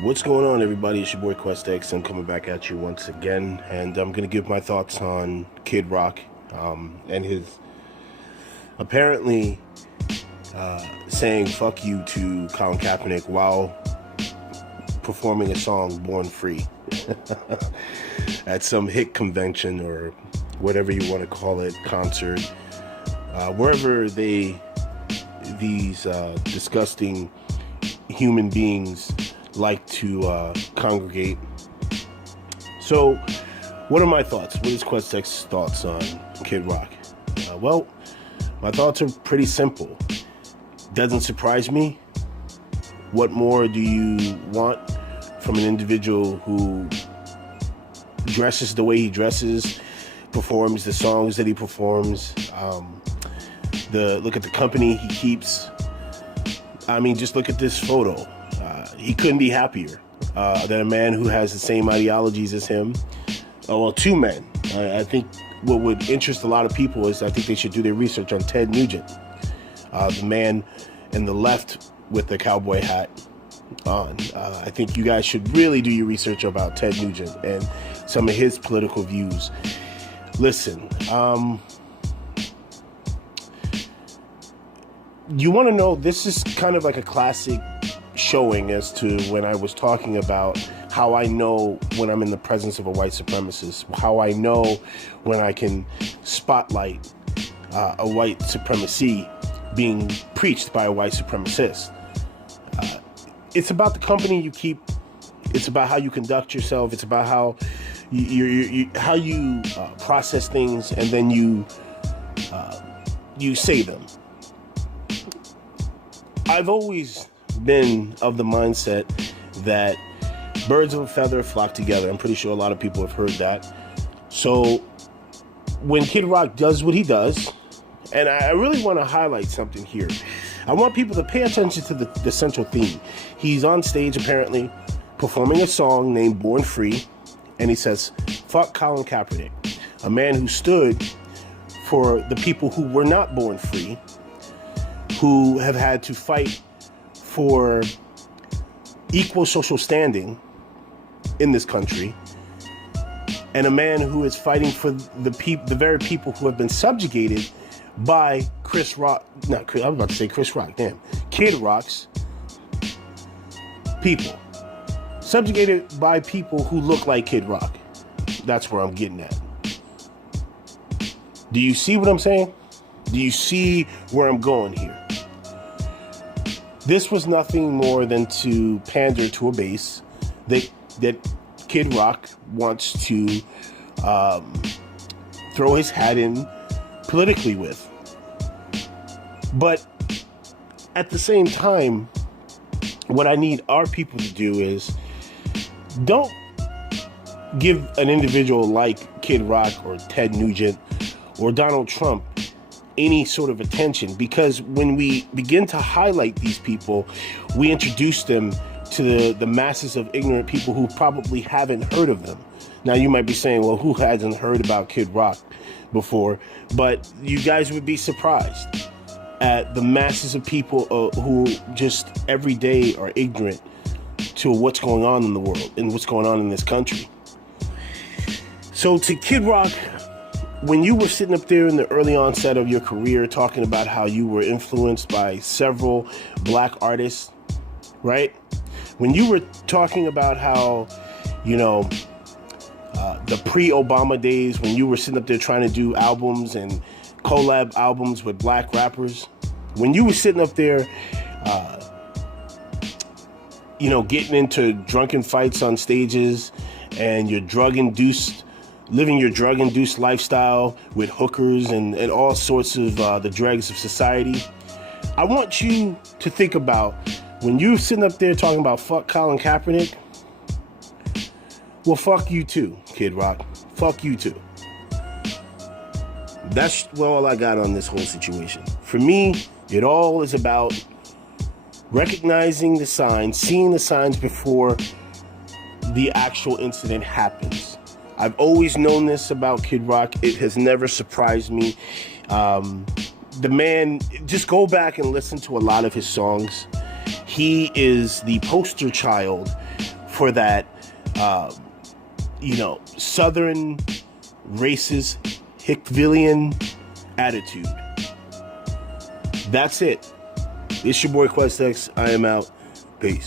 What's going on, everybody? It's your boy QuestX. I'm coming back at you once again, and I'm going to give my thoughts on Kid Rock and his apparently saying fuck you to Colin Kaepernick while performing a song, Born Free, at some hit convention or whatever you want to call it, concert, wherever these disgusting human beings like to congregate. So, what are my thoughts? What is QuestX's thoughts on Kid Rock? Well, my thoughts are pretty simple. Doesn't surprise me. What more do you want from an individual who dresses the way he dresses, performs the songs that he performs, look at the company he keeps? I mean, just look at this photo. He couldn't be happier than a man who has the same ideologies as him. Well, two men. I think what would interest a lot of people is I think they should do their research on Ted Nugent, the man in the left with the cowboy hat on. I think you guys should really do your research about Ted Nugent and some of his political views. Listen, you want to know, this is kind of like a classic showing as to when I was talking about how I know when I'm in the presence of a white supremacist, how I know when I can spotlight a white supremacy being preached by a white supremacist. It's about the company you keep. It's about how you conduct yourself. It's about how how you process things, and then you say them. I've always been of the mindset that birds of a feather flock together. I'm pretty sure a lot of people have heard that. So when Kid Rock does what he does, and I really want to highlight something here. I want people to pay attention to the central theme. He's on stage apparently performing a song named Born Free, and he says, fuck Colin Kaepernick, a man who stood for the people who were not born free, who have had to fight for equal social standing in this country, and a man who is fighting for the very people who have been subjugated by Kid Rock's people. Subjugated by people who look like Kid Rock. That's where I'm getting at. Do you see what I'm saying? Do you see where I'm going here? This was nothing more than to pander to a base that Kid Rock wants to throw his hat in politically with. But at the same time, what I need our people to do is don't give an individual like Kid Rock or Ted Nugent or Donald Trump any sort of attention, because when we begin to highlight these people, we introduce them to the masses of ignorant people who probably haven't heard of them. Now, you might be saying, well, who hasn't heard about Kid Rock before? But you guys would be surprised at the masses of people who just every day are ignorant to what's going on in the world and what's going on in this country. So to Kid Rock, when you were sitting up there in the early onset of your career talking about how you were influenced by several black artists, right? When you were talking about how, the pre-Obama days, when you were sitting up there trying to do albums and collab albums with black rappers, when you were sitting up there, getting into drunken fights on stages and your living your drug-induced lifestyle with hookers and all sorts of the dregs of society, I want you to think about when you're sitting up there talking about fuck Colin Kaepernick. Well, fuck you too, Kid Rock. Fuck you too. That's all I got on this whole situation. For me, it all is about recognizing the signs, seeing the signs before the actual incident happens. I've always known this about Kid Rock. It has never surprised me. The man, just go back and listen to a lot of his songs. He is the poster child for that, Southern racist Hickvillian attitude. That's it. It's your boy Questex. I am out. Peace.